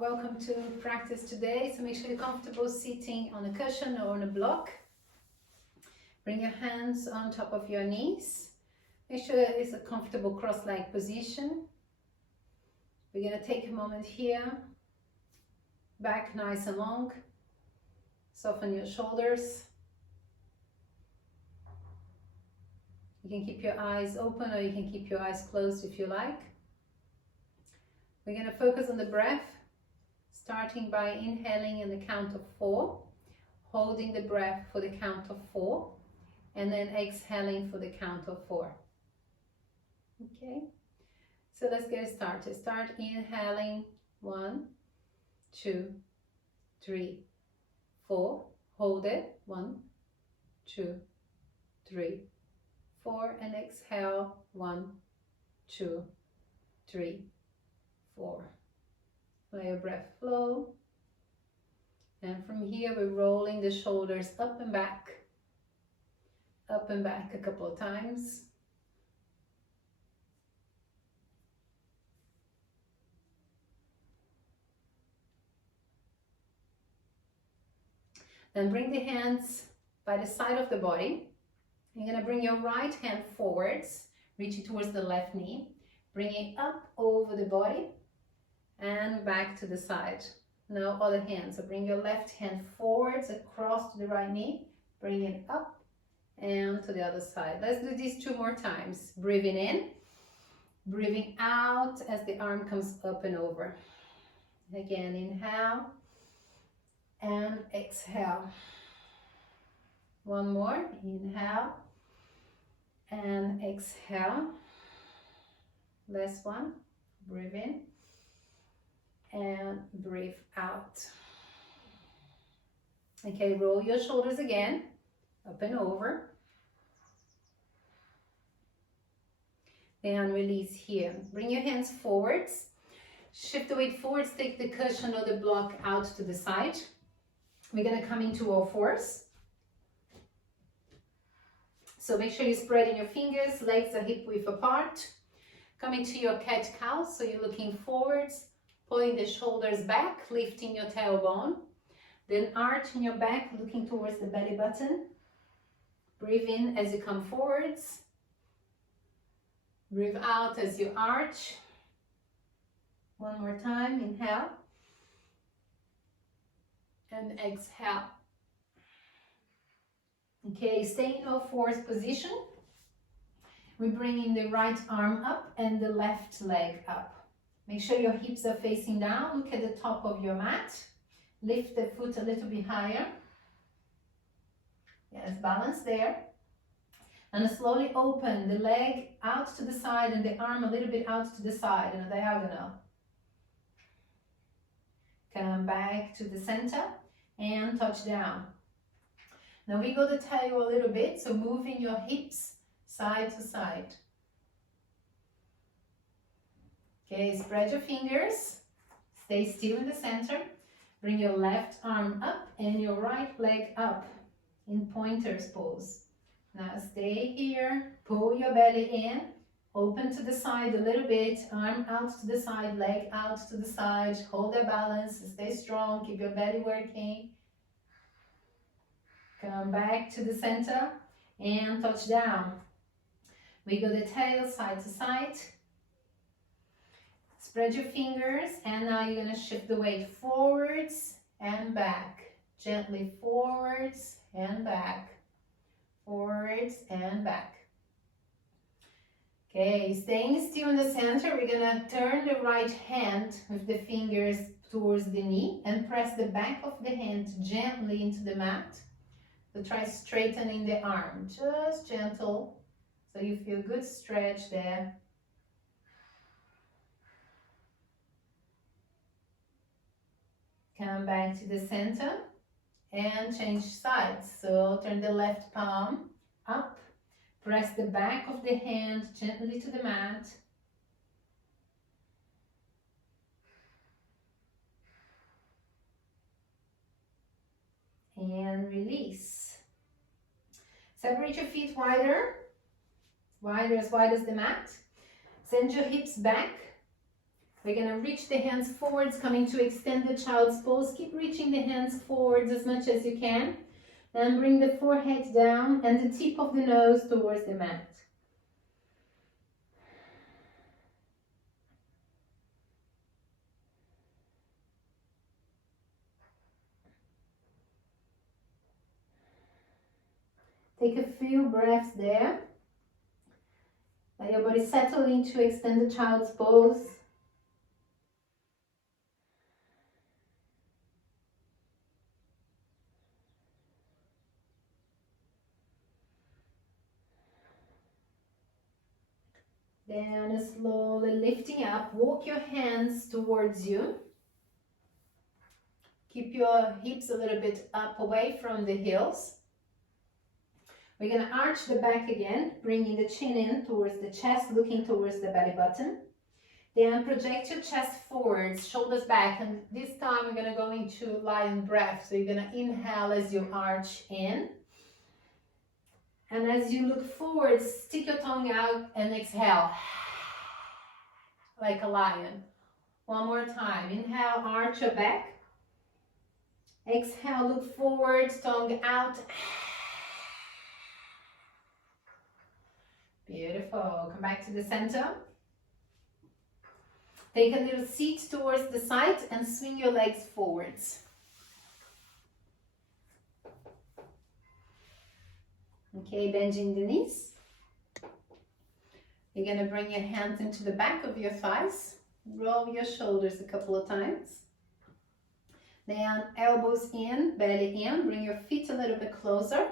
Welcome to practice today. So make sure you're comfortable sitting on a cushion or on a block. Bring your hands on top of your knees. Make sure it's a comfortable cross-leg position. We're going to take a moment here. Back nice and long. Soften your shoulders. You can keep your eyes open or you can keep your eyes closed if you like. We're going to focus on the breath, starting by inhaling in the count of 4, holding the breath for the count of 4, and then exhaling for the count of 4. Okay, so let's get started. Start inhaling 1, 2, 3, 4. Hold it 1, 2, 3, 4, and exhale 1, 2, 3, 4. Let your breath flow. And from here we're rolling the shoulders up and back a couple of times. Then bring the hands by the side of the body. You're going to bring your right hand forwards, reaching towards the left knee. Bring it up over the body and back to the side. Now other hand. So bring your left hand forwards across to the right knee. Bring it up and to the other side. Let's do this 2 more times. Breathing in, breathing out as the arm comes up and over. Again, inhale and exhale. One more. Inhale and exhale. Last one. Breathe in and breathe out. Okay, roll your shoulders again, up and over. And release here. Bring your hands forwards. Shift the weight forwards, take the cushion or the block out to the side. We're gonna come into all fours. So make sure you're spreading your fingers, legs are hip width apart. Come into your cat-cow, so you're looking forwards, pulling the shoulders back, lifting your tailbone. Then arching your back, looking towards the belly button. Breathe in as you come forwards. Breathe out as you arch. One more time, inhale. And exhale. Okay, stay in all fours position. We bring in the right arm up and the left leg up. Make sure your hips are facing down. Look at the top of your mat. Lift the foot a little bit higher. Yes, balance there. And slowly open the leg out to the side and the arm a little bit out to the side in a diagonal. Come back to the center and touch down. Now wiggle the tail a little bit, so moving your hips side to side. Okay, spread your fingers, stay still in the center. Bring your left arm up and your right leg up in pointer's pose. Now stay here, pull your belly in, open to the side a little bit, arm out to the side, leg out to the side, hold the balance, stay strong, keep your belly working. Come back to the center and touch down. Wiggle the tail side to side. Spread your fingers and now you're going to shift the weight forwards and back. Gently forwards and back. Forwards and back. Okay, staying still in the center, we're going to turn the right hand with the fingers towards the knee and press the back of the hand gently into the mat. So try straightening the arm, just gentle, so you feel good stretch there. Come back to the center and change sides. So turn the left palm up, press the back of the hand gently to the mat. And release. Separate your feet wider, as wide as the mat. Send your hips back. We're going to reach the hands forwards, coming to extended child's pose. Keep reaching the hands forwards as much as you can. Then bring the forehead down and the tip of the nose towards the mat. Take a few breaths there. Let your body settle into extended child's pose. Then slowly lifting up, walk your hands towards you. Keep your hips a little bit up away from the heels. We're going to arch the back again, bringing the chin in towards the chest, looking towards the belly button. Then project your chest forwards, shoulders back, and this time we're going to go into lion breath. So you're going to inhale as you arch in. And as you look forward, stick your tongue out and exhale like a lion. One more time. Inhale, arch your back. Exhale, look forward, tongue out. Beautiful. Come back to the center. Take a little seat towards the side and swing your legs forwards. Okay, bending the knees. You're going to bring your hands into the back of your thighs. Roll your shoulders a couple of times. Then elbows in, belly in. Bring your feet a little bit closer.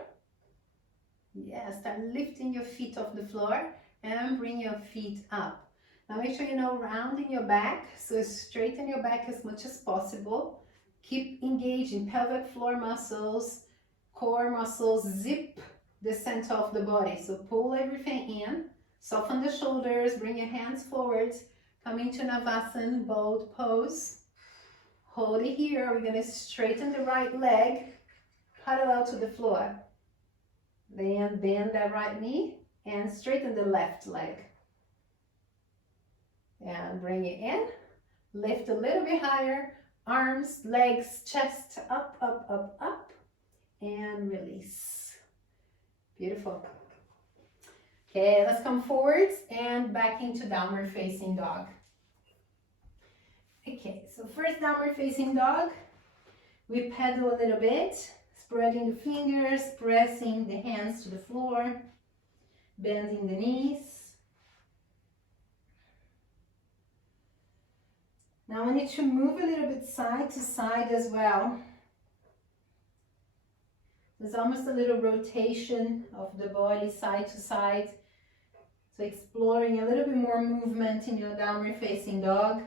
Yeah, start lifting your feet off the floor and bring your feet up. Now make sure rounding your back. So straighten your back as much as possible. Keep engaged in pelvic floor muscles, core muscles. Zip the center of the body. So pull everything in, soften the shoulders, bring your hands forward, come into Navasana, boat pose. Hold it here. We're going to straighten the right leg, parallel to the floor. Then bend that right knee and straighten the left leg. And bring it in, lift a little bit higher, arms, legs, chest, up, up, up, up, and release. Beautiful. Okay, let's come forwards and back into downward facing dog. Okay, so first downward facing dog, we pedal a little bit, spreading the fingers, pressing the hands to the floor, bending the knees. Now I need to move a little bit side to side as well. There's almost a little rotation of the body side to side. So exploring a little bit more movement in your downward facing dog.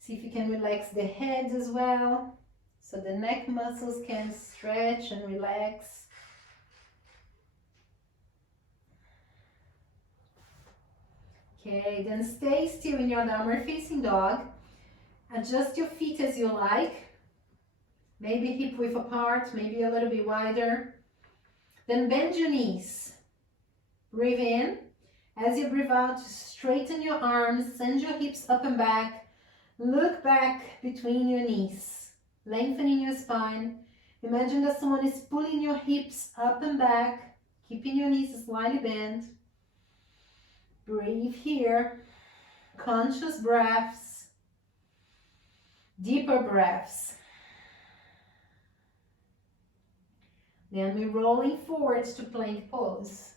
See if you can relax the head as well. So the neck muscles can stretch and relax. Okay, then stay still in your downward facing dog. Adjust your feet as you like. Maybe hip width apart, maybe a little bit wider. Then bend your knees. Breathe in. As you breathe out, straighten your arms, send your hips up and back. Look back between your knees, lengthening your spine. Imagine that someone is pulling your hips up and back, keeping your knees slightly bent. Breathe here. Conscious breaths, deeper breaths. Then we're rolling forwards to plank pose.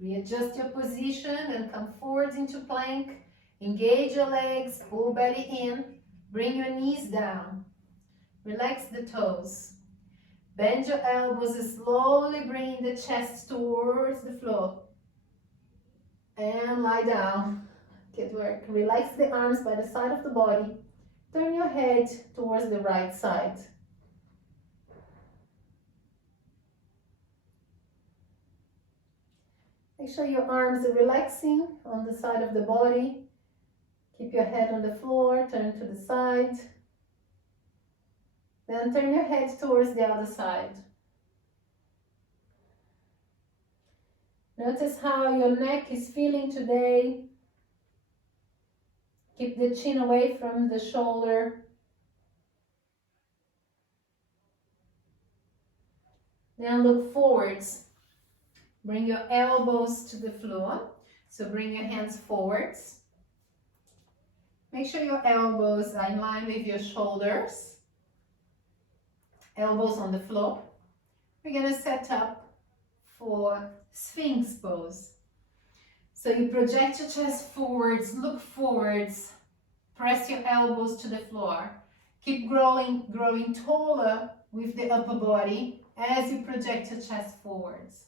Readjust your position and come forwards into plank. Engage your legs, pull belly in, bring your knees down. Relax the toes. Bend your elbows, slowly bringing the chest towards the floor. And lie down. Good work. Relax the arms by the side of the body. Turn your head towards the right side. Make sure your arms are relaxing on the side of the body. Keep your head on the floor, turn to the side. Then turn your head towards the other side. Notice how your neck is feeling today. Keep the chin away from the shoulder. Then look forwards. Bring your elbows to the floor. So bring your hands forwards. Make sure your elbows are in line with your shoulders. Elbows on the floor. We're going to set up for Sphinx pose. So you project your chest forwards, look forwards, press your elbows to the floor. Keep growing taller with the upper body as you project your chest forwards.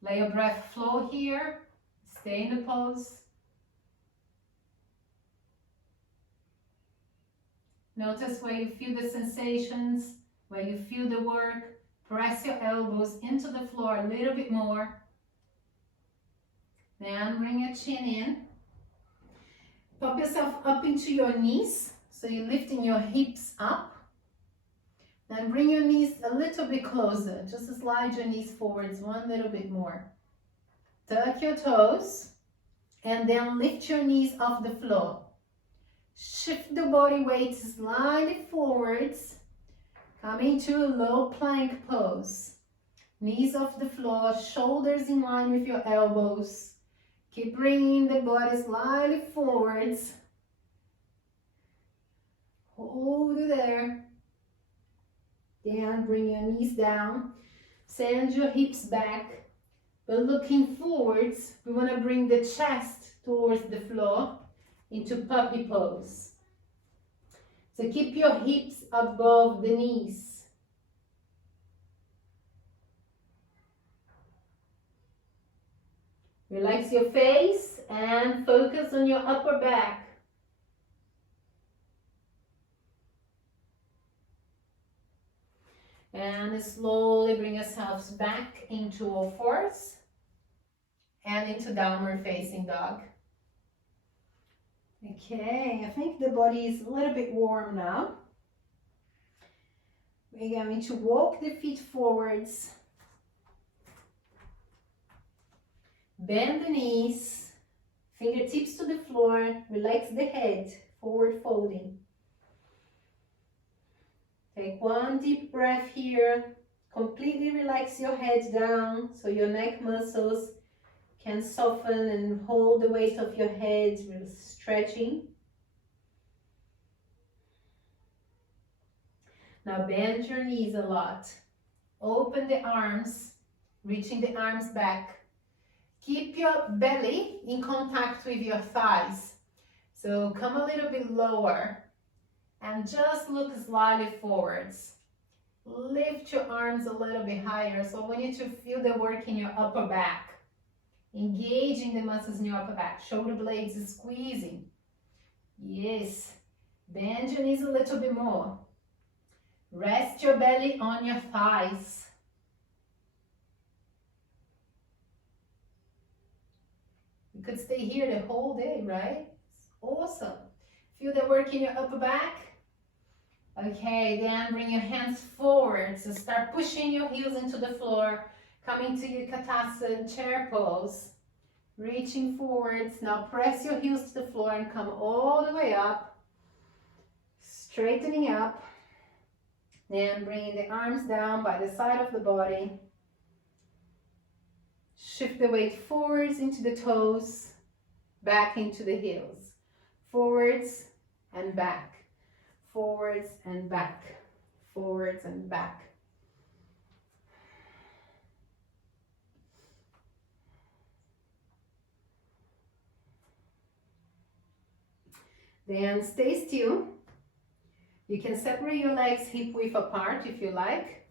Let your breath flow here. Stay in the pose. Notice where you feel the sensations, where you feel the work. Press your elbows into the floor a little bit more. Then bring your chin in. Pop yourself up into your knees. So you're lifting your hips up. Then bring your knees a little bit closer. Just slide your knees forwards one little bit more. Tuck your toes. And then lift your knees off the floor. Shift the body weight slightly forwards. Come into a low plank pose. Knees off the floor, shoulders in line with your elbows. Keep bringing the body slightly forwards. Hold it there. Then bring your knees down. Send your hips back. But looking forwards, we want to bring the chest towards the floor into puppy pose. So keep your hips above the knees. Relax your face and focus on your upper back. And slowly bring yourselves back into all fours and into downward facing dog. Okay, I think the body is a little bit warm now. We're going to walk the feet forwards. Bend the knees, fingertips to the floor, relax the head, forward folding. Take one deep breath here. Completely relax your head down so your neck muscles can soften and hold the weight of your head, really stretching. Now bend your knees a lot. Open the arms, reaching the arms back. Keep your belly in contact with your thighs. So come a little bit lower. And just look slightly forwards. Lift your arms a little bit higher. So I want you to feel the work in your upper back. Engaging the muscles in your upper back. Shoulder blades squeezing. Yes. Bend your knees a little bit more. Rest your belly on your thighs. You could stay here the whole day, right? It's awesome. Feel the work in your upper back. Okay, then bring your hands forward. So start pushing your heels into the floor. Coming to your Katasana chair pose. Reaching forwards. Now press your heels to the floor and come all the way up. Straightening up. Then bringing the arms down by the side of the body. Shift the weight forwards into the toes. Back into the heels. Forwards and back. Forwards and back, forwards and back. Then stay still. You can separate your legs hip width apart if you like.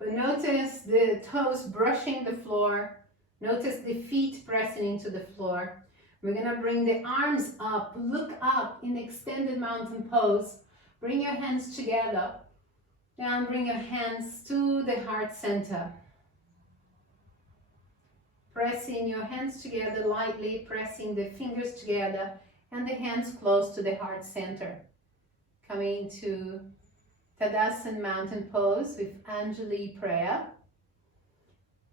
But notice the toes brushing the floor. Notice the feet pressing into the floor. We're going to bring the arms up, look up in extended mountain pose. Bring your hands together. Then bring your hands to the heart center. Pressing your hands together lightly, pressing the fingers together and the hands close to the heart center. Coming to Tadasana Mountain Pose with Anjali Prayer.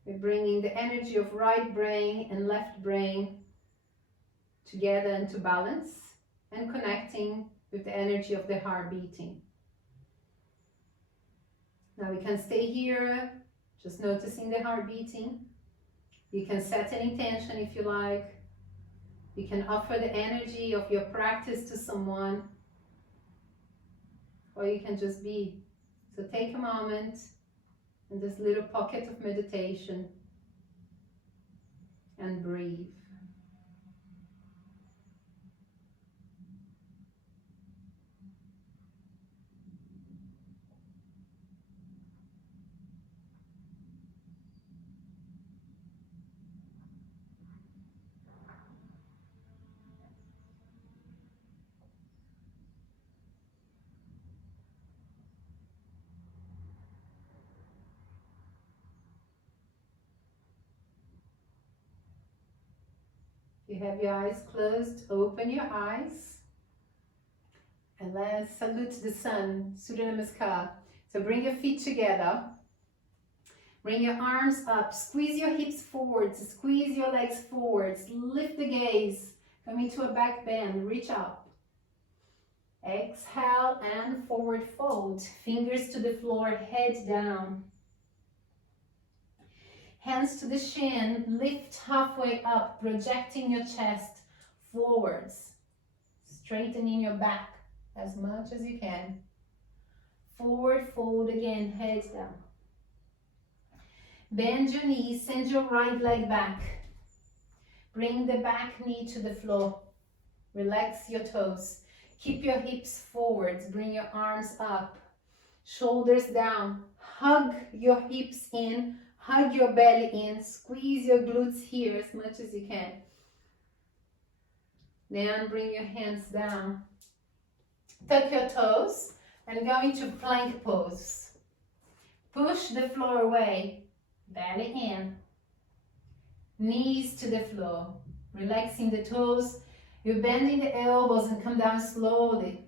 We're bringing the energy of right brain and left brain together into balance and connecting with the energy of the heart beating. Now we can stay here, just noticing the heart beating. You can set an intention if you like. You can offer the energy of your practice to someone, or you can just be. So take a moment in this little pocket of meditation and breathe. If you have your eyes closed, open your eyes. And let's salute the sun, Surya Namaskar. So bring your feet together. Bring your arms up. Squeeze your hips forwards. Squeeze your legs forwards. Lift the gaze. Come into a back bend. Reach up. Exhale and forward fold. Fingers to the floor, head down. Hands to the shin. Lift halfway up, projecting your chest forwards. Straightening your back as much as you can. Forward fold again, head down. Bend your knees, send your right leg back. Bring the back knee to the floor. Relax your toes. Keep your hips forwards, bring your arms up. Shoulders down. Hug your hips in, hug your belly in. Squeeze your glutes here as much as you can. Then bring your hands down. Tuck your toes and go into plank pose. Push the floor away, belly in. Knees to the floor, relaxing the toes. You're bending the elbows and come down slowly.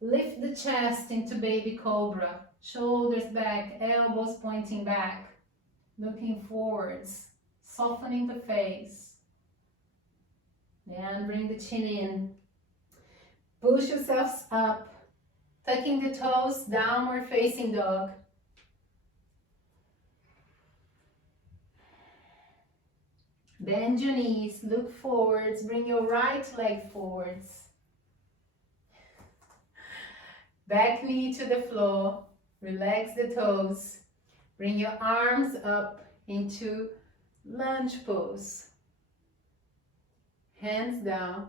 Lift the chest into baby cobra. Shoulders back, elbows pointing back. Looking forwards, softening the face. Then bring the chin in. Push yourselves up, tucking the toes, downward facing dog. Bend your knees, look forwards, bring your right leg forwards. Back knee to the floor, relax the toes. Bring your arms up into lunge pose. Hands down.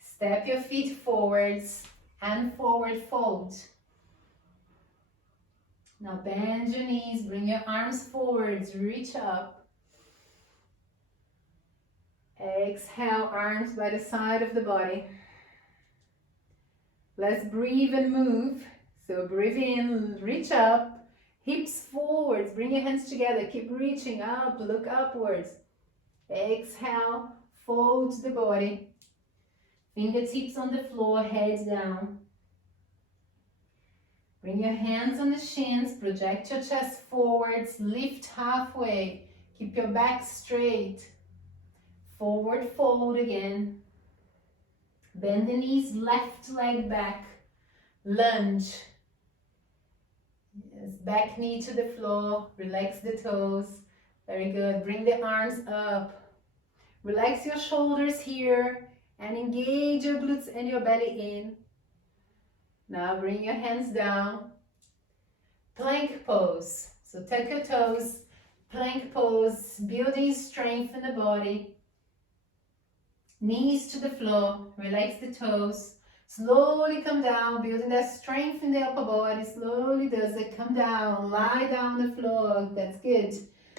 Step your feet forwards and forward fold. Now bend your knees, bring your arms forwards, reach up. Exhale, arms by the side of the body. Let's breathe and move. So breathe in, reach up, hips forwards, bring your hands together, keep reaching up, look upwards. Exhale, fold the body. Fingertips on the floor, head down. Bring your hands on the shins, project your chest forwards, lift halfway, keep your back straight. Forward fold again. Bend the knees, left leg back. Lunge. Yes, back knee to the floor. Relax the toes. Very good. Bring the arms up. Relax your shoulders here and engage your glutes and your belly in. Now bring your hands down. Plank pose. So tuck your toes. Plank pose, building strength in the body. Knees to the floor, relax the toes. Slowly come down, building that strength in the upper body. Slowly does it. Come down, lie down on the floor. That's good.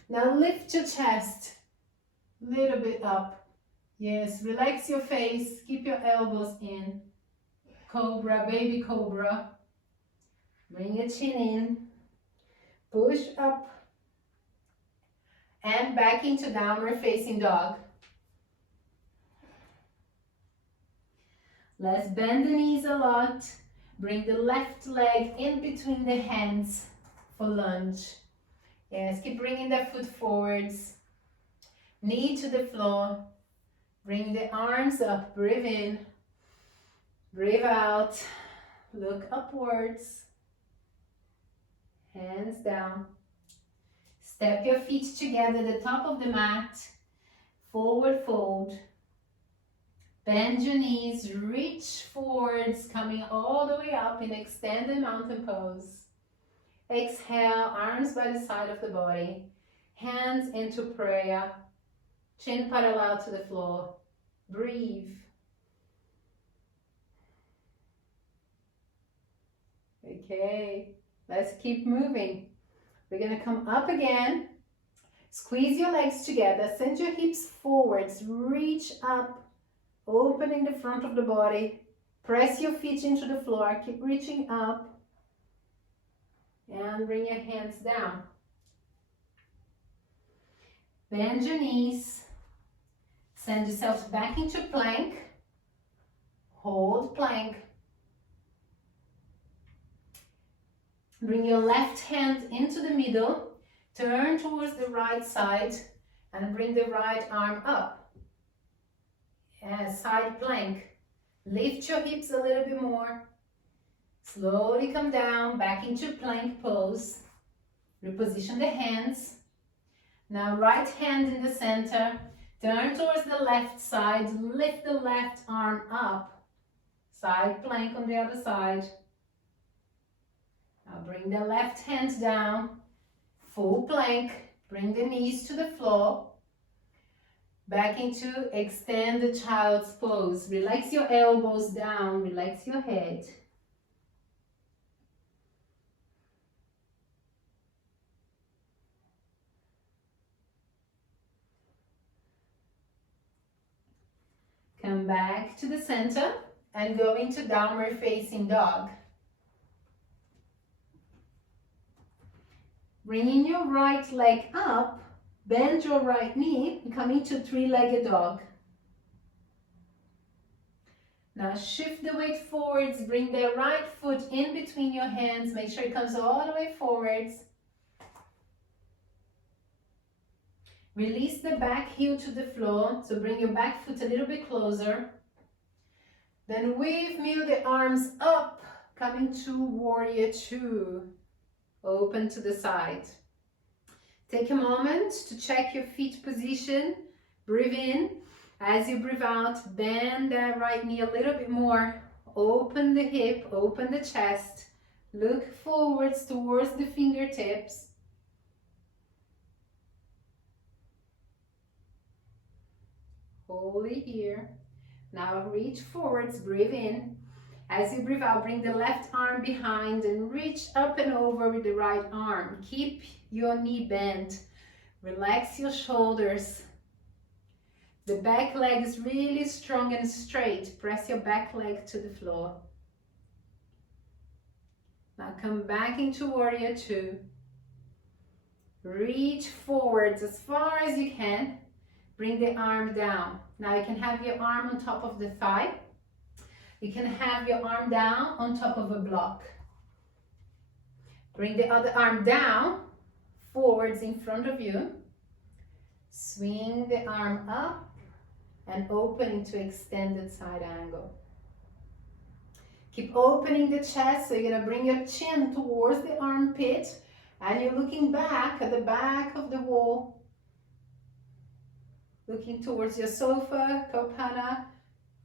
Now lift your chest. Little bit up. Yes, relax your face. Keep your elbows in. Cobra, baby cobra. Bring your chin in. Push up. And back into downward facing dog. Let's bend the knees a lot. Bring the left leg in between the hands for lunge. Yes, keep bringing that foot forwards. Knee to the floor. Bring the arms up. Breathe in. Breathe out. Look upwards. Hands down. Step your feet together, the top of the mat. Forward fold. Bend your knees, reach forwards, coming all the way up in extended mountain pose. Exhale, arms by the side of the body. Hands into prayer. Chin parallel to the floor. Breathe. Okay, let's keep moving. We're gonna come up again. Squeeze your legs together. Send your hips forwards. Reach up. Opening the front of the body. Press your feet into the floor. Keep reaching up. And bring your hands down. Bend your knees. Send yourselves back into plank. Hold plank. Bring your left hand into the middle. Turn towards the right side and bring the right arm up. Side plank. Lift your hips a little bit more. Slowly come down, back into plank pose. Reposition the hands. Now right hand in the center. Turn towards the left side. Lift the left arm up. Side plank on the other side. Now bring the left hand down. Full plank. Bring the knees to the floor. Back into extended child's pose. Relax your elbows down. Relax your head. Come back to the center and go into downward facing dog. Bringing your right leg up. Bend your right knee and come into three-legged dog. Now shift the weight forwards, bring the right foot in between your hands, make sure it comes all the way forwards. Release the back heel to the floor, so bring your back foot a little bit closer. Then windmill the arms up, coming to warrior two. Open to the side. Take a moment to check your feet position. Breathe in. As you breathe out, bend that right knee a little bit more. Open the hip, open the chest. Look forwards towards the fingertips. Hold it here. Now reach forwards, breathe in. As you breathe out, bring the left arm behind and reach up and over with the right arm. Keep your knee bent. Relax your shoulders. The back leg is really strong and straight. Press your back leg to the floor. Now come back into warrior two. Reach forwards as far as you can. Bring the arm down. Now you can have your arm on top of the thigh. You can have your arm down on top of a block. Bring the other arm down, forwards in front of you. Swing the arm up and open into extended side angle. Keep opening the chest, so you're gonna bring your chin towards the armpit and you're looking back at the back of the wall. Looking towards your sofa, Kalpana,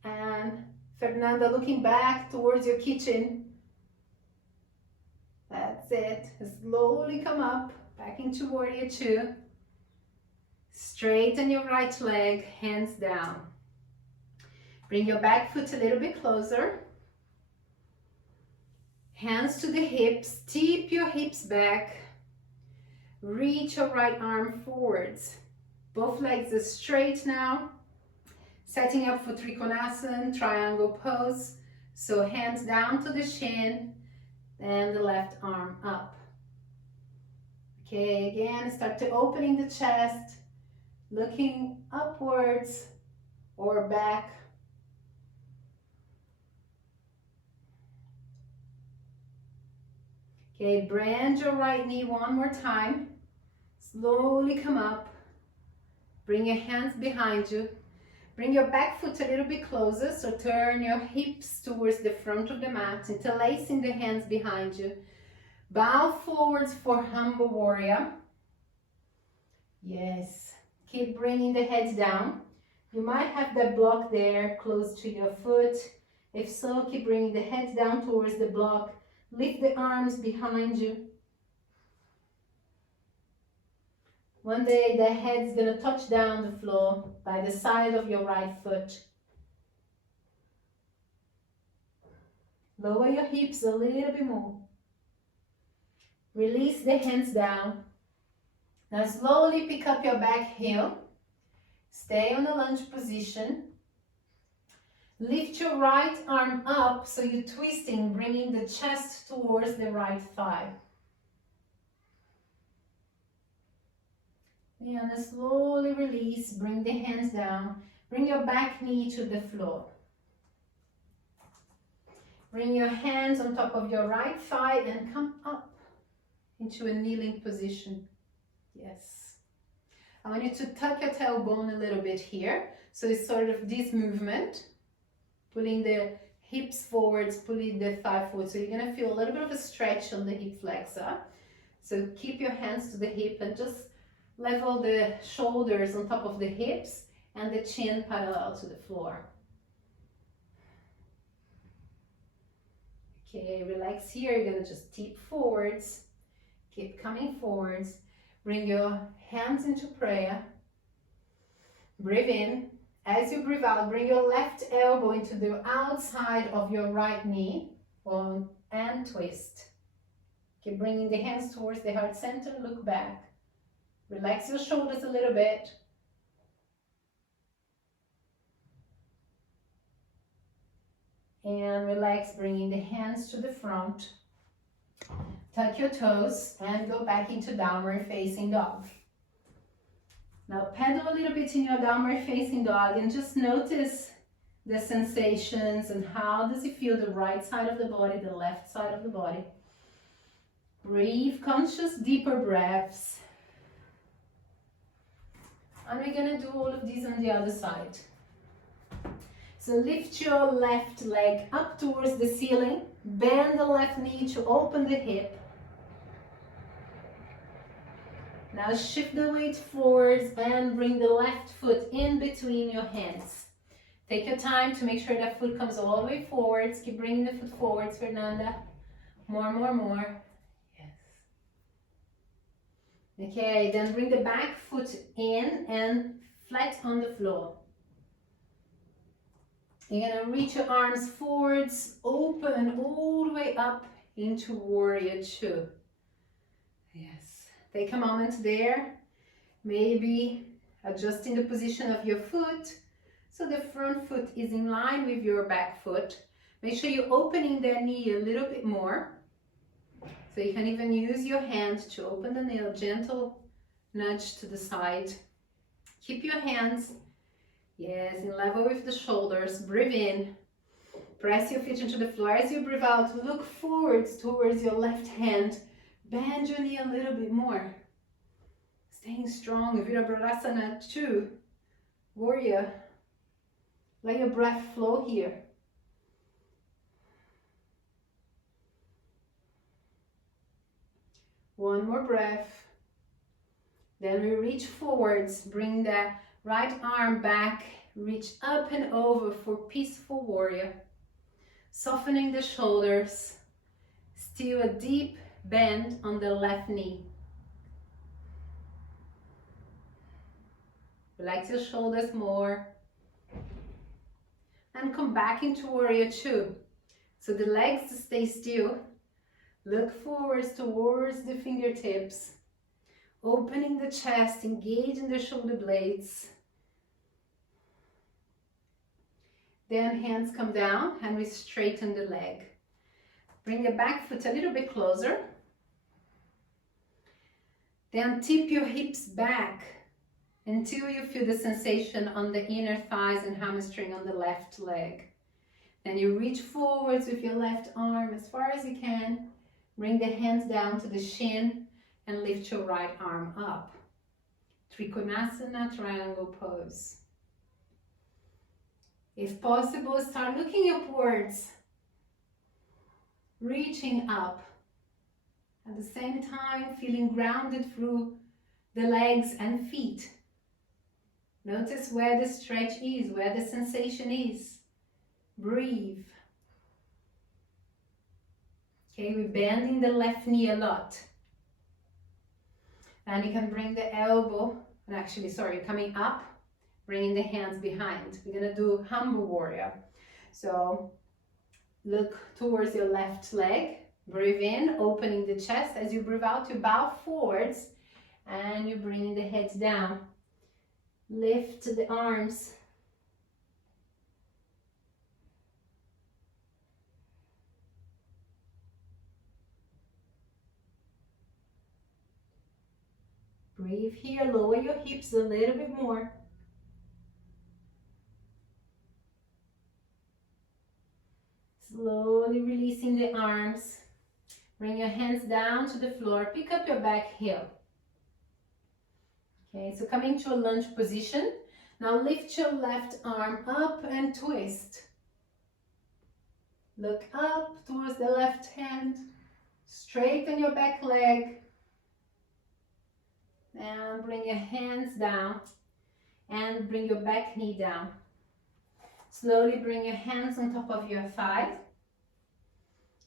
and Fernanda looking back towards your kitchen. That's it. Slowly come up, back into warrior two. Straighten your right leg, hands down. Bring your back foot a little bit closer. Hands to the hips, tip your hips back. Reach your right arm forwards. Both legs are straight now. Setting up for Trikonasana, triangle pose. So hands down to the shin and the left arm up. Okay, again, start to opening the chest, looking upwards or back. Okay, bend your right knee one more time. Slowly come up. Bring your hands behind you. Bring your back foot a little bit closer, so turn your hips towards the front of the mat, interlacing the hands behind you. Bow forwards for humble warrior. Yes. Keep bringing the head down. You might have that block there close to your foot. If so, keep bringing the head down towards the block. Lift the arms behind you. One day the head's gonna touch down the floor by the side of your right foot. Lower your hips a little bit more. Release the hands down. Now slowly pick up your back heel. Stay on the lunge position. Lift your right arm up so you're twisting, bringing the chest towards the right thigh. And slowly release, bring the hands down. Bring your back knee to the floor. Bring your hands on top of your right thigh and come up into a kneeling position. Yes. I want you to tuck your tailbone a little bit here. So it's sort of this movement, pulling the hips forwards, pulling the thigh forward. So you're gonna feel a little bit of a stretch on the hip flexor. So keep your hands to the hip and just level the shoulders on top of the hips and the chin parallel to the floor. Okay, relax here. You're gonna just tip forwards. Keep coming forwards. Bring your hands into prayer. Breathe in. As you breathe out, bring your left elbow into the outside of your right knee and twist. Keep bringing the hands towards the heart center. Look back. Relax your shoulders a little bit. And relax, bringing the hands to the front. Tuck your toes and go back into downward facing dog. Now pedal a little bit in your downward facing dog and just notice the sensations and how does it feel, the right side of the body, the left side of the body. Breathe conscious, deeper breaths. And we're going to do all of these on the other side. So lift your left leg up towards the ceiling. Bend the left knee to open the hip. Now shift the weight forwards and bring the left foot in between your hands. Take your time to make sure that foot comes all the way forwards. Keep bringing the foot forwards, Fernanda. More. Okay, then bring the back foot in and flat on the floor. You're going to reach your arms forwards, open all the way up into warrior two. Yes. Take a moment there. Maybe adjusting the position of your foot so the front foot is in line with your back foot. Make sure you're opening that knee a little bit more. So you can even use your hand to open the nail, gentle nudge to the side. Keep your hands, yes, in level with the shoulders. Breathe in, press your feet into the floor. As you breathe out, look forwards towards your left hand. Bend your knee a little bit more. Staying strong, Virabhadrasana 2, warrior. Let your breath flow here. One more breath. Then we reach forwards, bring the right arm back, reach up and over for peaceful warrior. Softening the shoulders, still a deep bend on the left knee. Relax your shoulders more. And come back into warrior two. So the legs stay still. Look forwards towards the fingertips, opening the chest, engaging the shoulder blades. Then hands come down and we straighten the leg. Bring the back foot a little bit closer. Then tip your hips back until you feel the sensation on the inner thighs and hamstring on the left leg. Then you reach forwards with your left arm as far as you can. Bring the hands down to the shin and lift your right arm up. Trikonasana, triangle pose. If possible, start looking upwards, reaching up. At the same time, feeling grounded through the legs and feet. Notice where the stretch is, where the sensation is. Breathe. Okay, we're bending the left knee a lot. And you can bring the elbow, coming up, bringing the hands behind. We're gonna do humble warrior. So look towards your left leg, breathe in, opening the chest. As you breathe out, you bow forwards and you're bringing the head down. Lift the arms. Breathe here, lower your hips a little bit more. Slowly releasing the arms. Bring your hands down to the floor, pick up your back heel. Okay, so coming to a lunge position. Now lift your left arm up and twist. Look up towards the left hand. Straighten your back leg. And bring your hands down and bring your back knee down. Slowly bring your hands on top of your thigh.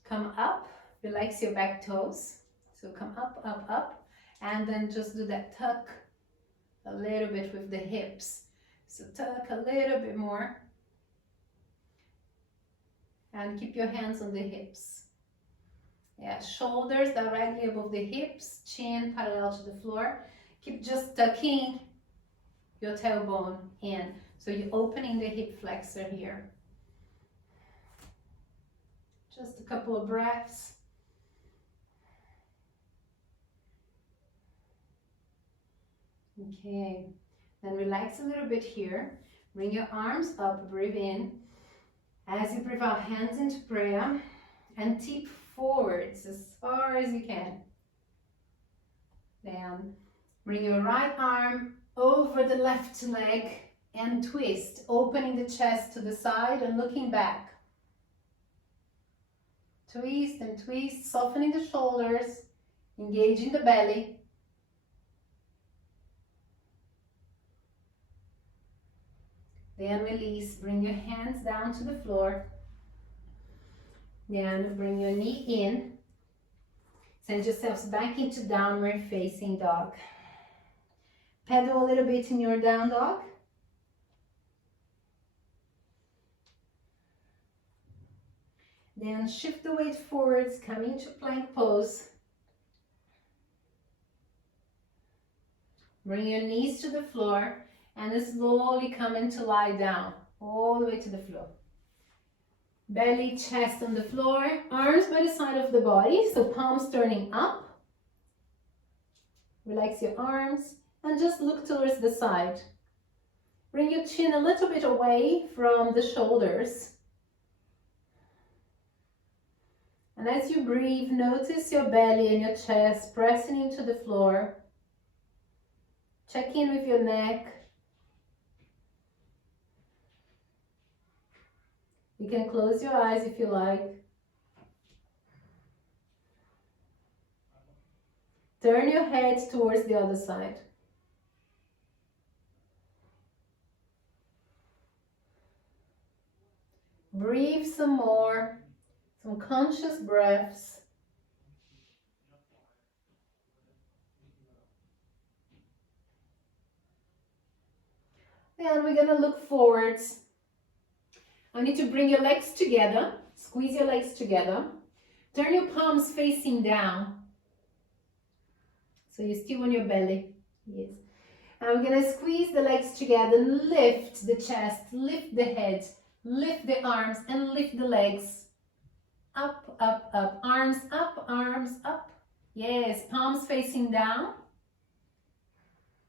Come up, relax your back toes. So come up, up, up, and then just do that tuck a little bit with the hips. So tuck a little bit more. And keep your hands on the hips. Yeah, shoulders directly above the hips, chin parallel to the floor. Keep just tucking your tailbone in. So you're opening the hip flexor here. Just a couple of breaths. Okay, then relax a little bit here. Bring your arms up, breathe in. As you breathe out, hands into prayer and tip forwards as far as you can. Then bring your right arm over the left leg and twist, opening the chest to the side and looking back. Twist and twist, softening the shoulders, engaging the belly. Then release, bring your hands down to the floor. Then bring your knee in. Send yourselves back into downward facing dog. Pedal a little bit in your down dog. Then shift the weight forwards, come into plank pose. Bring your knees to the floor and slowly come into lie down, all the way to the floor. Belly, chest on the floor, arms by the side of the body, so palms turning up. Relax your arms and just look towards the side. Bring your chin a little bit away from the shoulders. And as you breathe, notice your belly and your chest pressing into the floor. Check in with your neck. You can close your eyes if you like. Turn your head towards the other side. Breathe some more, some conscious breaths. And we're gonna look forwards. I need to bring your legs together, squeeze your legs together. Turn your palms facing down. So you're still on your belly. Yes. And we're gonna squeeze the legs together, lift the chest, lift the head, lift the arms and lift the legs. Up, up, up. Arms up, arms up. Yes, palms facing down.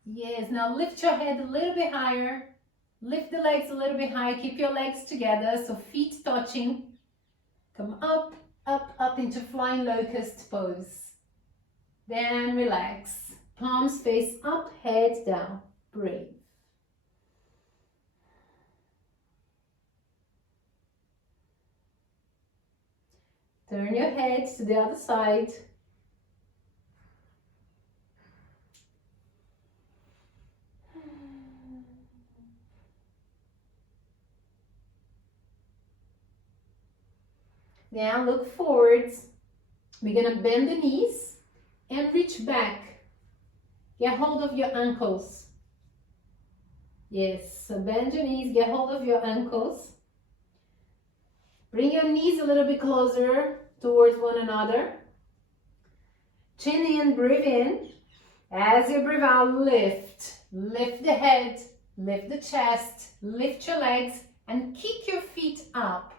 Yes, now lift your head a little bit higher. Lift the legs a little bit higher. Keep your legs together, so feet touching. Come up, Up, up into flying locust pose. Then relax. Palms face up, head down. Breathe. Turn your head to the other side. Now look forwards. We're going to bend the knees and reach back. Get hold of your ankles. Yes, so bend your knees, get hold of your ankles. Bring your knees a little bit closer towards one another. Chin in, breathe in. As you breathe out, lift. Lift the head, lift the chest, lift your legs, and kick your feet up.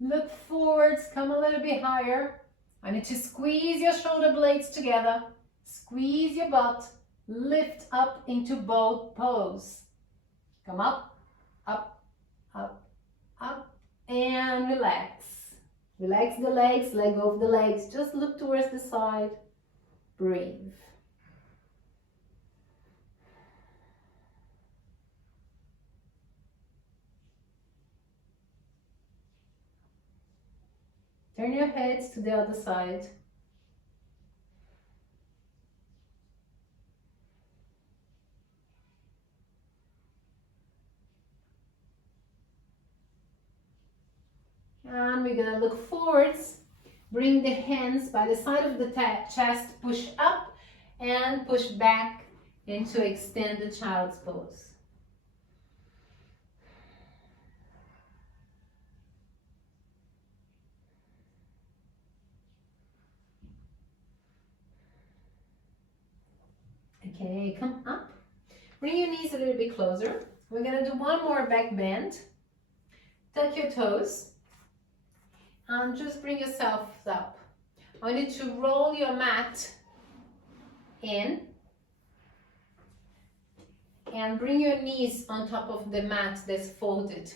Look forwards, come a little bit higher. I need to squeeze your shoulder blades together. Squeeze your butt. Lift up into boat pose. Come up, up, up, up, and relax. Relax the legs, let go of the legs. Just look towards the side. Breathe. Turn your heads to the other side. And we're going to look forwards. Bring the hands by the side of the chest, push up and push back into extended child's pose. Okay, come up. Bring your knees a little bit closer. We're going to do one more back bend. Tuck your toes. And just bring yourself up. I want you to roll your mat in. And bring your knees on top of the mat that's folded.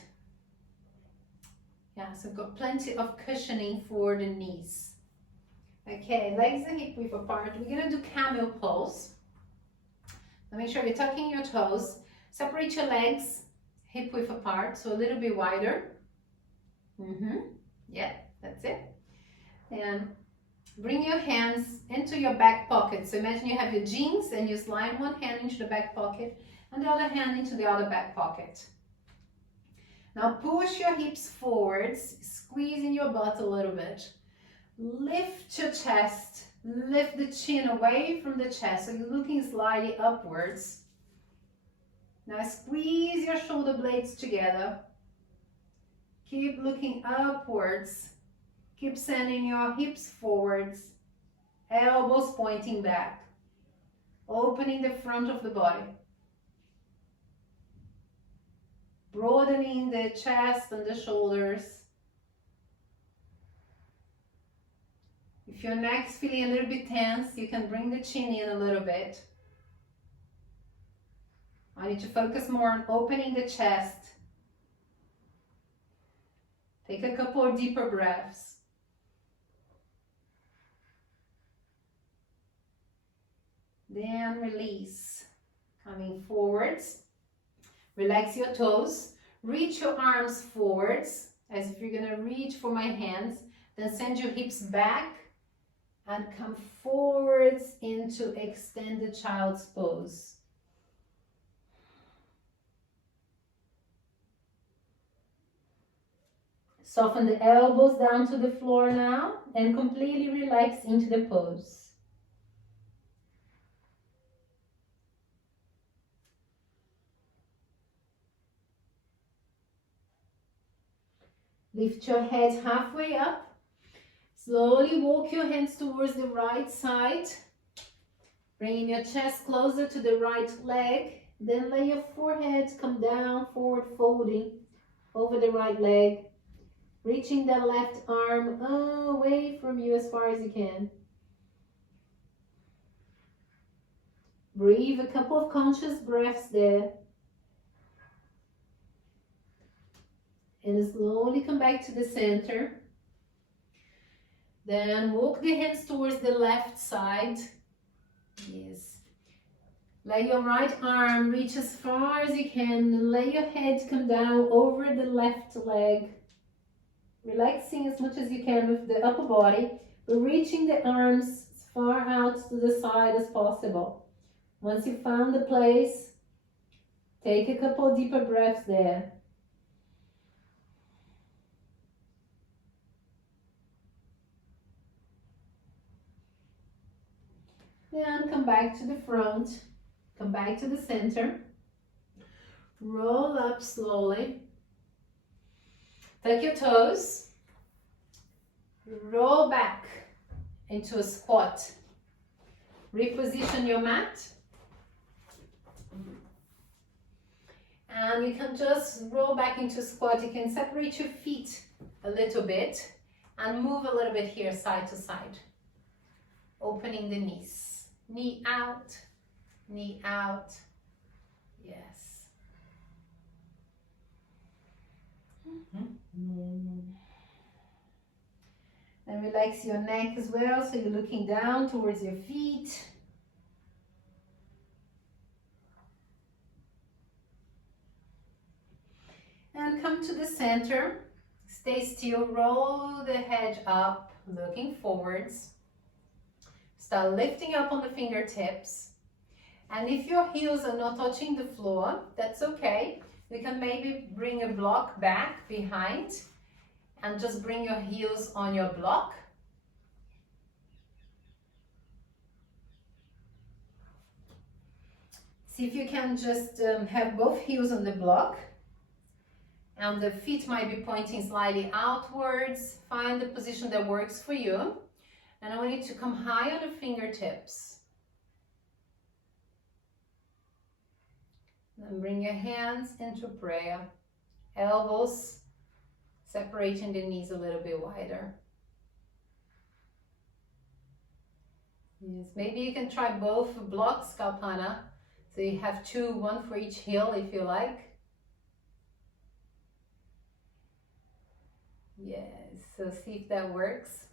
Yeah, so got plenty of cushioning for the knees. Okay, legs and hip width apart. We're going to do camel pose. Now make sure you're tucking your toes. Separate your legs, hip width apart, so a little bit wider. Yeah, that's it. And bring your hands into your back pocket. So imagine you have your jeans and you slide one hand into the back pocket and the other hand into the other back pocket. Now push your hips forwards, squeezing your butt a little bit. Lift your chest, lift the chin away from the chest, so you're looking slightly upwards. Now squeeze your shoulder blades together. Keep looking upwards. Keep sending your hips forwards, elbows pointing back, opening the front of the body. Broadening the chest and the shoulders. If your neck's feeling a little bit tense, you can bring the chin in a little bit. I need to focus more on opening the chest. Take a couple of deeper breaths. Then release. Coming forwards. Relax your toes. Reach your arms forwards as if you're going to reach for my hands. Then send your hips back and come forwards into extended child's pose. Soften the elbows down to the floor now and completely relax into the pose. Lift your head halfway up. Slowly walk your hands towards the right side. Bringing your chest closer to the right leg. Then let your forehead come down, forward folding over the right leg. Reaching the left arm away from you as far as you can. Breathe a couple of conscious breaths there. And slowly come back to the center. Then walk the hands towards the left side. Yes. Let your right arm reach as far as you can. Let your head come down over the left leg. Relaxing as much as you can with the upper body, but reaching the arms as far out to the side as possible. Once you found the place, take a couple deeper breaths there. Then come back to the front, come back to the center. Roll up slowly. Tuck your toes. Roll back into a squat. Reposition your mat. And you can just roll back into squat. You can separate your feet a little bit and move a little bit here side to side. Opening the knees. Knee out, knee out. Yes. And relax your neck as well, so you're looking down towards your feet. And come to the center. Stay still, roll the head up, looking forwards. Start lifting up on the fingertips. And if your heels are not touching the floor, that's okay. You can maybe bring a block back behind and just bring your heels on your block. See if you can just have both heels on the block. And the feet might be pointing slightly outwards. Find the position that works for you. And I want you to come high on the fingertips. Then bring your hands into prayer. Elbows separating the knees a little bit wider. Yes, maybe you can try both blocks, Kalpana. So you have two, one for each heel if you like. Yes, so see if that works.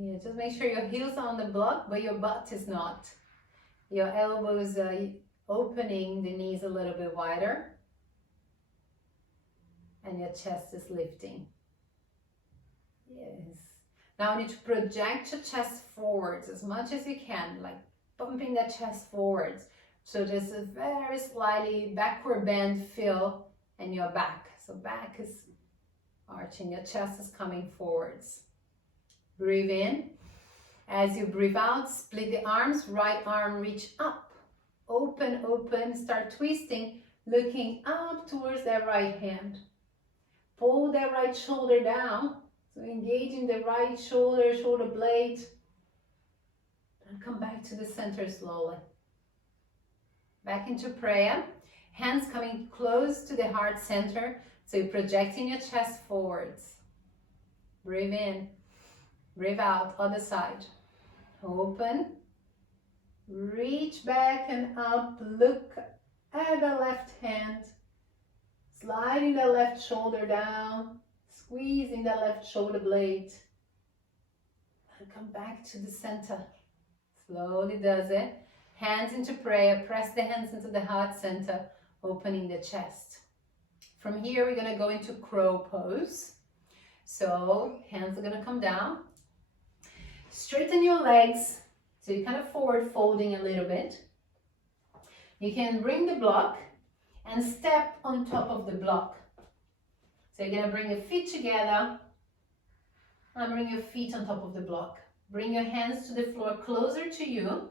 Yeah, just make sure your heels are on the block, but your butt is not. Your elbows are opening the knees a little bit wider. And your chest is lifting. Yes. Now I need to project your chest forwards as much as you can, like pumping that chest forwards. So there's a very slightly backward bend feel in your back. So back is arching, your chest is coming forwards. Breathe in. As you breathe out, split the arms, right arm reach up. Open, open, start twisting, looking up towards that right hand. Pull that right shoulder down. So engaging the right shoulder, shoulder blade. And come back to the center slowly. Back into prayer. Hands coming close to the heart center. So you're projecting your chest forwards. Breathe in. Breathe out, other side. Open. Reach back and up. Look at the left hand. Sliding the left shoulder down. Squeezing the left shoulder blade. And come back to the center. Slowly does it. Hands into prayer. Press the hands into the heart center. Opening the chest. From here, we're going to go into crow pose. So hands are going to come down. Straighten your legs, so you're kind of forward folding a little bit. You can bring the block and step on top of the block. So you're going to bring your feet together and bring your feet on top of the block. Bring your hands to the floor closer to you.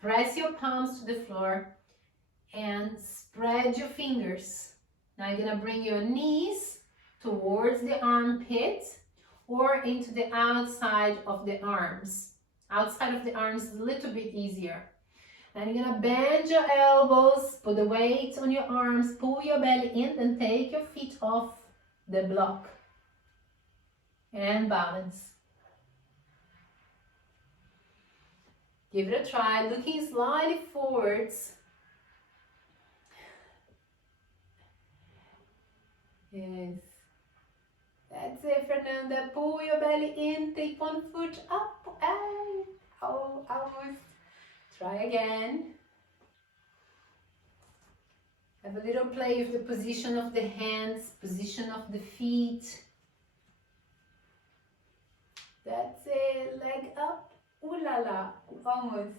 Press your palms to the floor and spread your fingers. Now you're going to bring your knees towards the armpit or into the outside of the arms. Outside of the arms is a little bit easier. And you're gonna bend your elbows, put the weight on your arms, pull your belly in, and take your feet off the block. And balance. Give it a try, looking slightly forwards. Yes. That's it, Fernanda. Pull your belly in, take one foot up. And, oh, almost. Try again. Have a little play with the position of the hands, position of the feet. That's it, leg up. Ooh la la, almost.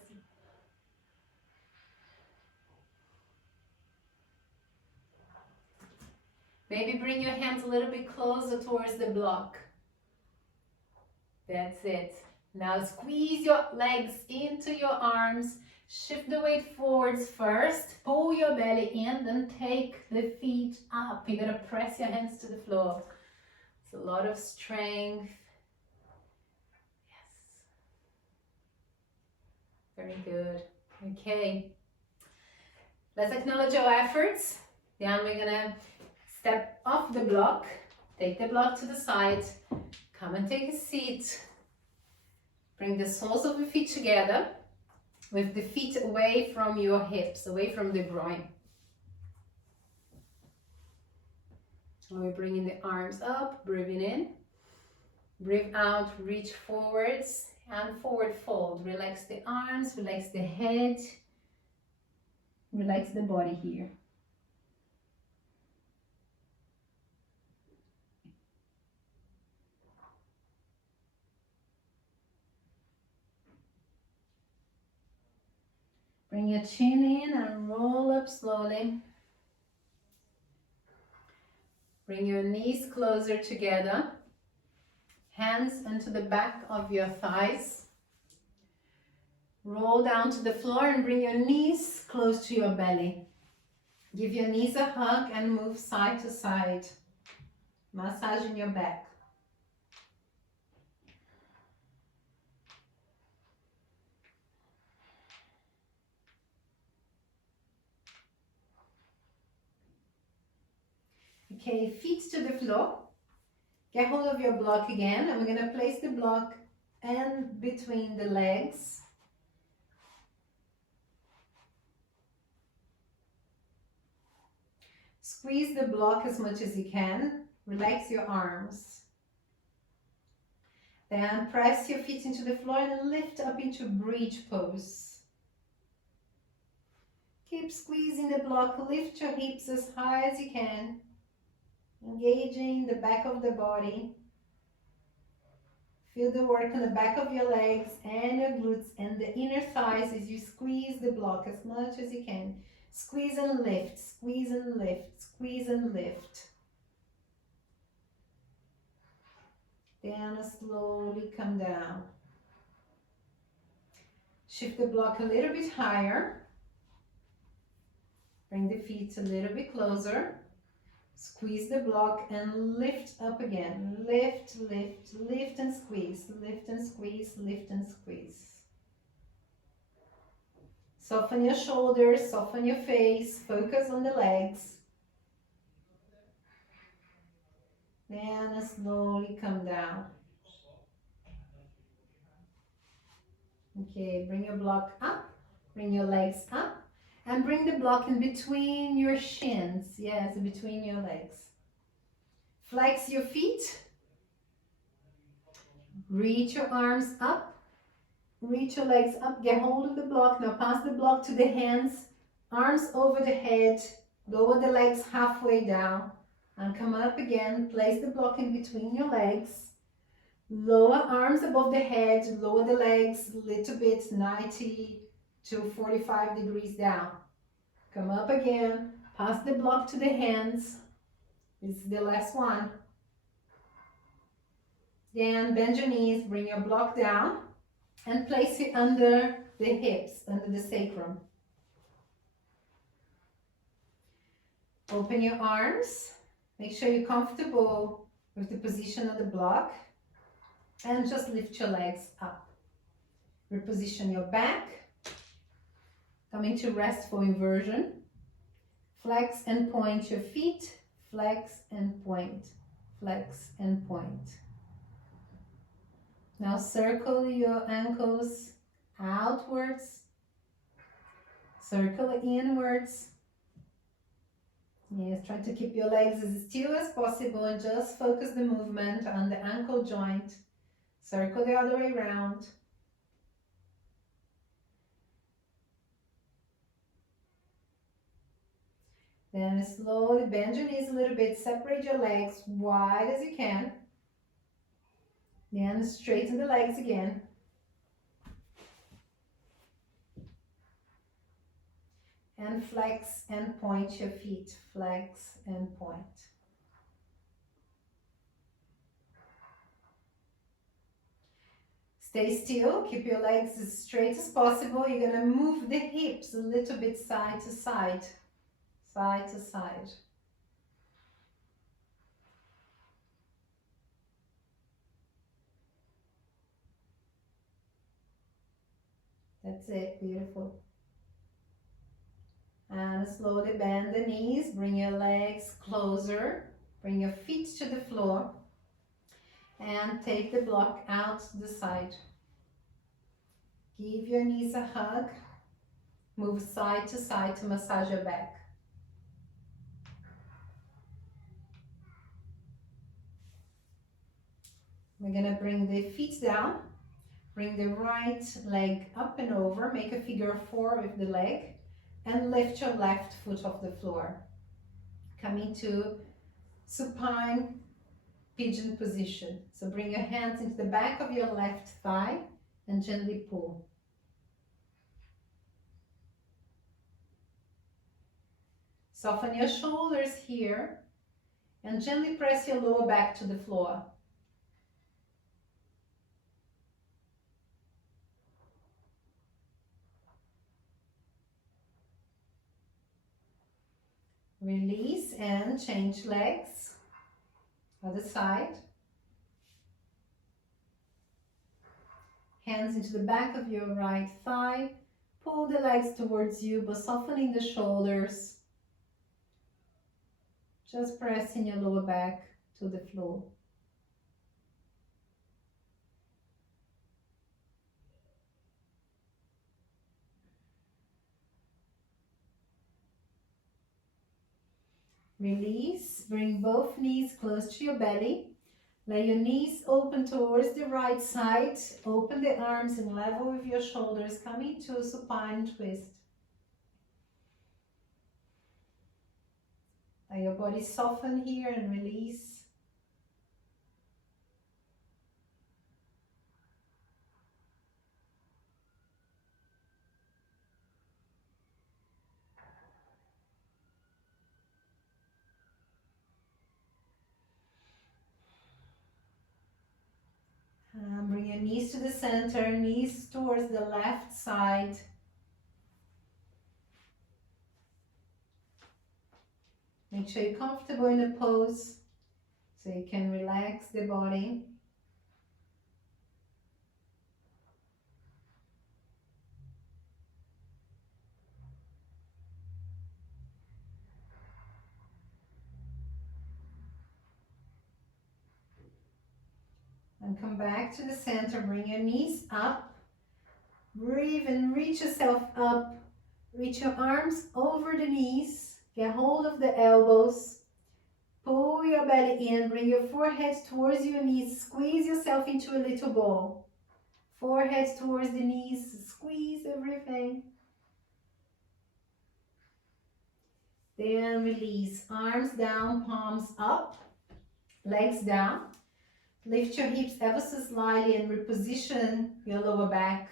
Maybe bring your hands a little bit closer towards the block. That's it. Now squeeze your legs into your arms. Shift the weight forwards first. Pull your belly in, then take the feet up. You're gonna press your hands to the floor. It's a lot of strength. Yes. Very good. Okay. Let's acknowledge our efforts. Then we're gonna step off the block. Take the block to the side. Come and take a seat. Bring the soles of your feet together with the feet away from your hips, away from the groin. And we're bringing the arms up, breathing in. Breathe out, reach forwards and forward fold. Relax the arms, relax the head, relax the body here. Bring your chin in and roll up slowly. Bring your knees closer together. Hands into the back of your thighs. Roll down to the floor and bring your knees close to your belly. Give your knees a hug and move side to side. Massaging your back. Okay, feet to the floor. Get hold of your block again, and we're going to place the block in between the legs. Squeeze the block as much as you can. Relax your arms. Then press your feet into the floor and lift up into bridge pose. Keep squeezing the block. Lift your hips as high as you can. Engaging the back of the body. Feel the work on the back of your legs and your glutes and the inner thighs as you squeeze the block as much as you can. Squeeze and lift, squeeze and lift, squeeze and lift. Then slowly come down. Shift the block a little bit higher. Bring the feet a little bit closer. Squeeze the block and lift up again. Lift, lift, lift and squeeze. Lift and squeeze, lift and squeeze. Soften your shoulders, soften your face, focus on the legs. Then slowly come down. Okay, bring your block up, bring your legs up. And bring the block in between your shins. Yes, between your legs. Flex your feet. Reach your arms up. Reach your legs up. Get hold of the block. Now pass the block to the hands. Arms over the head. Lower the legs halfway down. And come up again. Place the block in between your legs. Lower arms above the head. Lower the legs a little bit. 90 to 45 degrees down. Come up again, pass the block to the hands. This is the last one. Then bend your knees, bring your block down and place it under the hips, under the sacrum. Open your arms, make sure you're comfortable with the position of the block and just lift your legs up. Reposition your back. Come into restful inversion. Flex and point your feet. Flex and point. Flex and point. Now circle your ankles outwards. Circle inwards. Yes, try to keep your legs as still as possible and just focus the movement on the ankle joint. Circle the other way around. Then slowly bend your knees a little bit, separate your legs wide as you can. Then straighten the legs again. And flex and point your feet. Flex and point. Stay still, keep your legs as straight as possible. You're going to move the hips a little bit side to side. Side to side. That's it, beautiful. And slowly bend the knees, bring your legs closer, bring your feet to the floor, and take the block out to the side. Give your knees a hug, move side to massage your back. We're gonna bring the feet down, bring the right leg up and over, make a figure 4 with the leg, and lift your left foot off the floor. Come into supine pigeon position. So bring your hands into the back of your left thigh and gently pull. Soften your shoulders here and gently press your lower back to the floor. Release and change legs. Other side. Hands into the back of your right thigh. Pull the legs towards you, but softening the shoulders. Just pressing your lower back to the floor. Release, bring both knees close to your belly. Lay your knees open towards the right side. Open the arms and level with your shoulders, coming to a supine twist. Let your body soften here and release. Bring your knees to the center, knees towards the left side. Make sure you're comfortable in the pose so you can relax the body. And come back to the center, bring your knees up. Breathe and reach yourself up. Reach your arms over the knees. Get hold of the elbows. Pull your belly in. Bring your forehead towards your knees. Squeeze yourself into a little ball. Forehead towards the knees. Squeeze everything. Then release. Arms down, palms up. Legs down. Lift your hips ever so slightly and reposition your lower back.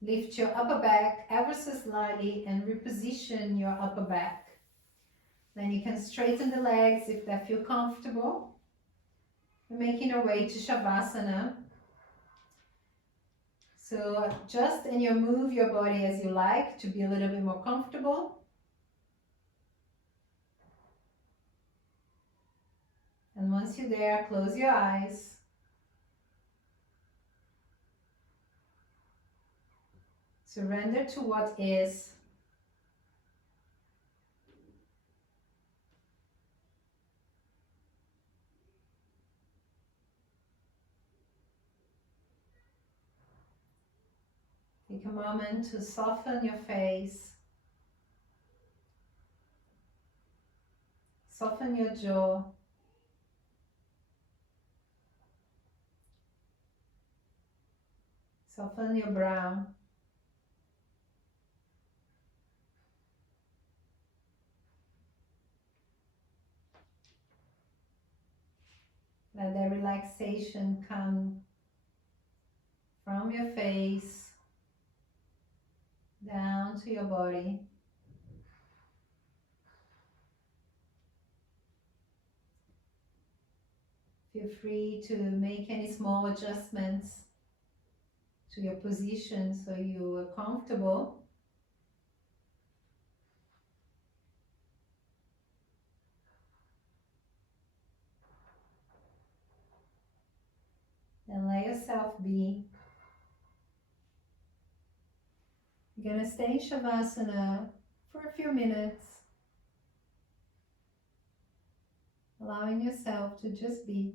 Lift your upper back ever so slightly and reposition your upper back. Then you can straighten the legs if they feel comfortable. We're making our way to Shavasana. So adjust and you move your body as you like to be a little bit more comfortable. And once you're there, close your eyes. Surrender to what is. Take a moment to soften your face. Soften your jaw. Soften your brow. Let the relaxation come from your face down to your body. Feel free to make any small adjustments to your position so you are comfortable. And let yourself be. You're going to stay in Shavasana for a few minutes, allowing yourself to just be.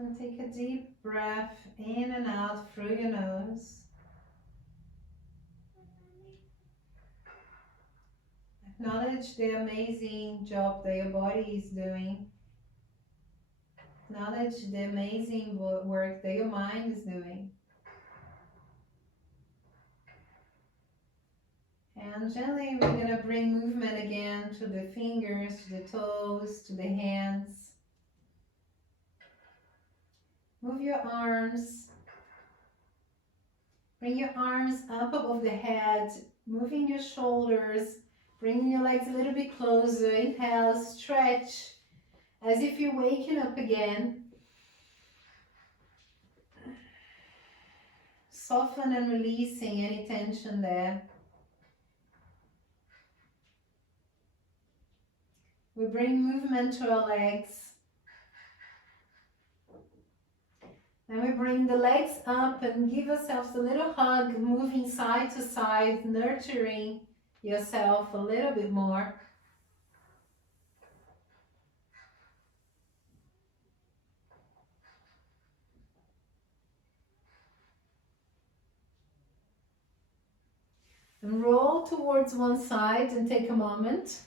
And take a deep breath in and out through your nose. Acknowledge the amazing job that your body is doing. Acknowledge the amazing work that your mind is doing. And gently we're going to bring movement again to the fingers, to the toes, to the hands. Move your arms. Bring your arms up above the head, moving your shoulders, bringing your legs a little bit closer. Inhale, stretch as if you're waking up again. Soften and releasing any tension there. We bring movement to our legs. Then we bring the legs up and give ourselves a little hug, moving side to side, nurturing yourself a little bit more. And roll towards one side and take a moment.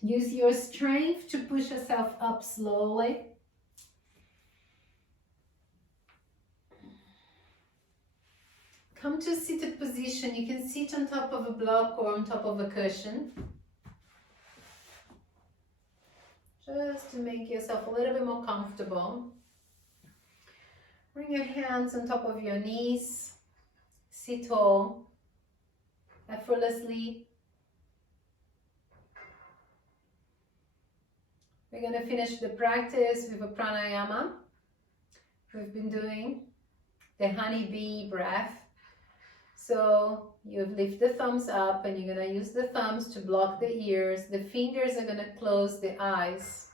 Use your strength to push yourself up slowly. Come to a seated position. You can sit on top of a block or on top of a cushion. Just to make yourself a little bit more comfortable. Bring your hands on top of your knees. Sit tall, effortlessly. We're going to finish the practice with a pranayama. We've been doing the honeybee breath. So you lift the thumbs up and you're going to use the thumbs to block the ears. The fingers are going to close the eyes.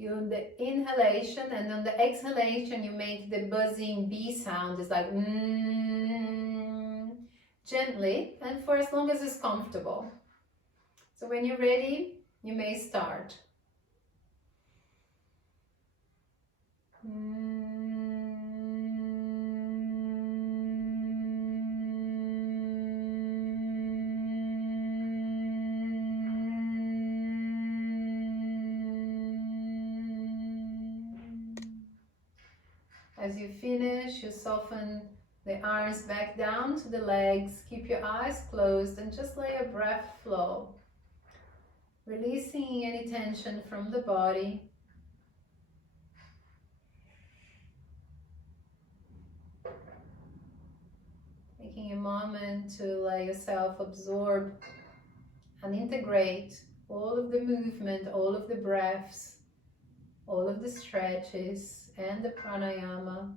You on the inhalation, and on the exhalation you make the buzzing bee sound. It's like gently, and for as long as it's comfortable. So when you're ready, you may start. As you finish, you soften the arms back down to the legs. Keep your eyes closed and just let your breath flow. Releasing any tension from the body. Taking a moment to let yourself absorb and integrate all of the movement, all of the breaths, all of the stretches and the pranayama.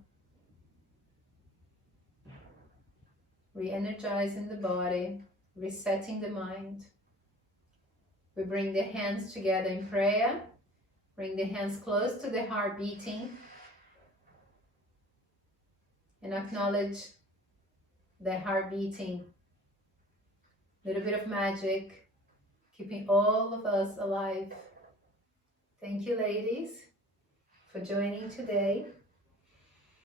Re-energizing the body, resetting the mind. We bring the hands together in prayer. Bring the hands close to the heart beating. And acknowledge the heart beating. Little bit of magic, keeping all of us alive. Thank you, ladies, for joining today.